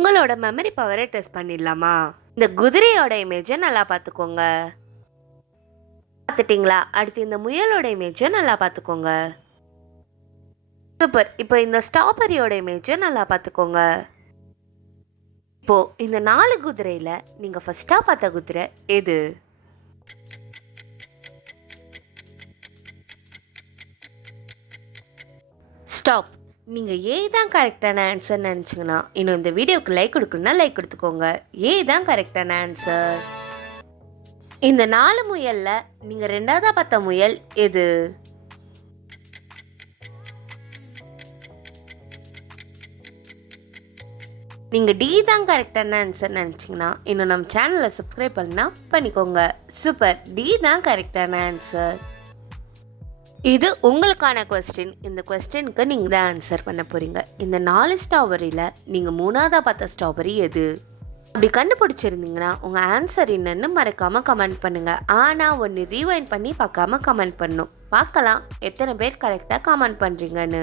உங்களோட மெமரி பவரை டெஸ்ட் பண்ணிடலாமா? இந்த குதிரையோட இமேஜை நல்லா பார்த்துக்கோங்க. பார்த்துட்டிங்களா? அடுத்து இந்த முயலோட இமேஜை நல்லா பார்த்துக்கோங்க. சூப்பர். இப்போ இந்த ஸ்ட்ராபெரியோட இமேஜை நல்லா பார்த்துக்கோங்க. இப்போ இந்த 4 குதிரையில நீங்க ஃபர்ஸ்டா பார்த்த குதிரை எது? ஸ்டாப். நீங்க ஏ தான் கரெக்டான ஆன்சர் நினைச்சீங்கன்னா இன்னும் இந்த வீடியோக்கு லைக் கொடுக்கலன்னா லைக் கொடுத்துக்கோங்க. ஏ தான் கரெக்டான ஆன்சர். இந்த 4 முயல்ல நீங்க ரெண்டாவதா பார்த்த முயல் எது? நீங்க டி தான் கரெக்டான ஆன்சர் நினைச்சீங்கன்னா இன்னும் நம்ம சேனலை சப்ஸ்கிரைப் பண்ணா பண்ணிக்கோங்க. சூப்பர். டி தான் கரெக்டான ஆன்சர். இது உங்களுக்கான கொஸ்டின். இந்த கொஸ்டினுக்கு நீங்கள் தான் ஆன்சர் பண்ண போகிறீங்க. இந்த 4 ஸ்ட்ராபெரியில் நீங்கள் 3ஆவதாக பார்த்த ஸ்ட்ராபெரி எது? அப்படி கண்டுபிடிச்சிருந்தீங்கன்னா உங்கள் ஆன்சர் என்னன்னு மறக்காமல் கமெண்ட் பண்ணுங்கள். ஆனால் ஒன்று ரீவைண்ட் பண்ணி பார்க்காம கமெண்ட் பண்ணணும். பார்க்கலாம் எத்தனை பேர் கரெக்டாக கமெண்ட் பண்ணுறீங்கன்னு.